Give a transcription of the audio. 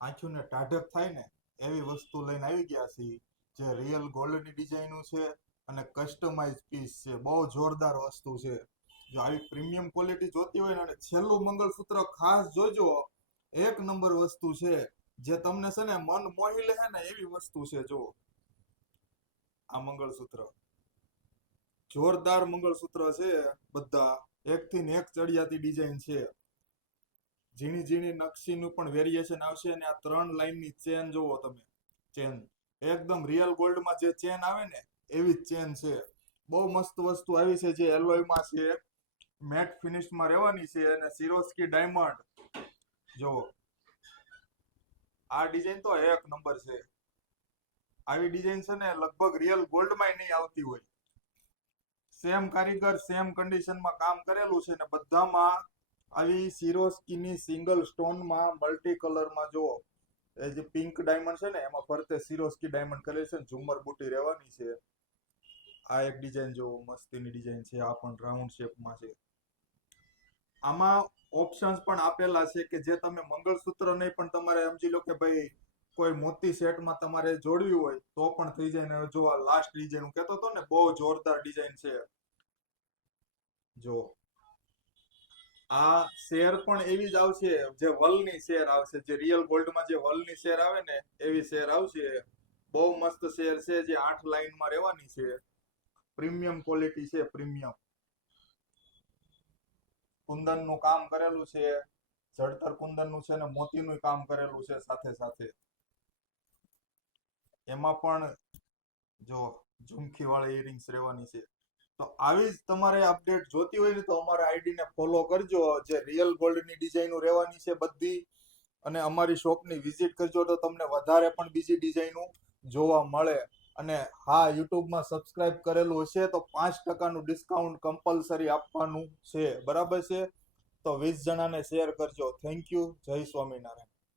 આંખોને ટાઢક થાય ને, એવી વસ્તુ લઈને આવી ગયા છીએ, જે રિયલ ગોલ્ડની ડિઝાઇનનું છે અને કસ્ટમાઇઝ પીસ છે. બહુ જોરદાર વસ્તુ છે. જો આવી પ્રીમિયમ ક્વોલિટી જોતી હોય ને, અને છેલ્લું મંગળસૂત્ર ખાસ જોજો, એક નંબર વસ્તુ છે, જે તમને છે ને, મન મોહી લે ને, એવી વસ્તુ છે જો આ મંગળસૂત્ર. જોરદાર મંગળસૂત્ર છે, બધા. એકથી ને એક ચડિયાતી ડિઝાઇન છે. ઝીણી ઝીણી નકશીનું પણ વેરિએશન આવશે અને આ ત્રણ લાઈનની ચેન જોવો તમે. ચેન એકદમ રિયલ ગોલ્ડમાં જે ચેન આવે ને, એવી જ ચેન છે. બહુ મસ્ત વસ્તુ આવી છે જે એલોયમાં છે. મેટ ફિનિશમાં રહેવાની છે અને સિરોસ્કી ડાયમંડ જોવો આ ડિઝાઇન તો એક નંબર છે. આવી ડિઝાઇન છે ને લગભગ રિયલ ગોલ્ડમાં નહીં આવતી હોય. સેમ કારીગર સેમ કન્ડિશનમાં કામ કરેલું છે ને બધામાં આવી સિરોસ્કીની સિંગલ સ્ટોનમાં મલ્ટી કલરમાં જો એ જે પિંક ડાયમંડ છે ને, એમાં ફરતે સિરોસ્કી ડાયમંડ કરેલ છે ઝુમર બુટી રહેવાની છે. આ એક ડિઝાઇન જો મસ્તીની ડિઝાઇન છે, આ પણ રાઉન્ડ શેપમાં છે. આમાં ઓપ્શન્સ પણ આપેલા છે કે જે તમે મંગળસૂત્ર નહીં, પણ તમારે સમજી લો કે ભાઈ, કોઈ મોતી સેટમાં તમારે જોડવી હોય, તો પણ થઈ જાય ને, જો આ લાસ્ટ ડિઝાઇન હું કહેતો હતો ને, બહુ જોરદાર ડિઝાઇન છે. જો આ શેર પણ એવી જ આવશે, જે વલની શેર આવશે, જે રિયલ ગોલ્ડમાં જે વલની શેર આવે ને, એવી શેર આવશે. બહુ મસ્ત શેર છે, જે આઠ લાઈનમાં રહેવાની છે. પ્રીમિયમ ક્વોલિટી છે, પ્રીમિયમ. કુંદનનું કામ કરેલું છે જડતર કુંદનનું છે ને મોતીનું કામ કરેલું છે સાથે સાથે. એમાં પણ જો ઝુમકી વાળી ઇયરિંગ્સ રહેવાની છે. તો આવી જ તમારે અપડેટ જોતી હોય ને તો અમારા આઈડી ને ફોલો કરજો. જે રિયલ ગોલ્ડની ડિઝાઇનો રહેવાની છે બધી. અને અમારી શોપની વિઝિટ કરજો તો તમને વધારે પણ બીજી ડિઝાઇનો જોવા મળે. અને હા યુટ્યુબમાં સબસ્ક્રાઇબ કરેલું હશે તો પાંચ ટકાનું ડિસ્કાઉન્ટ કમ્પલસરી આપવાનું છે. બરાબર છે? તો વીસ જણાને શેર કરજો. થેન્ક યુ જય સ્વામિનારાયણ.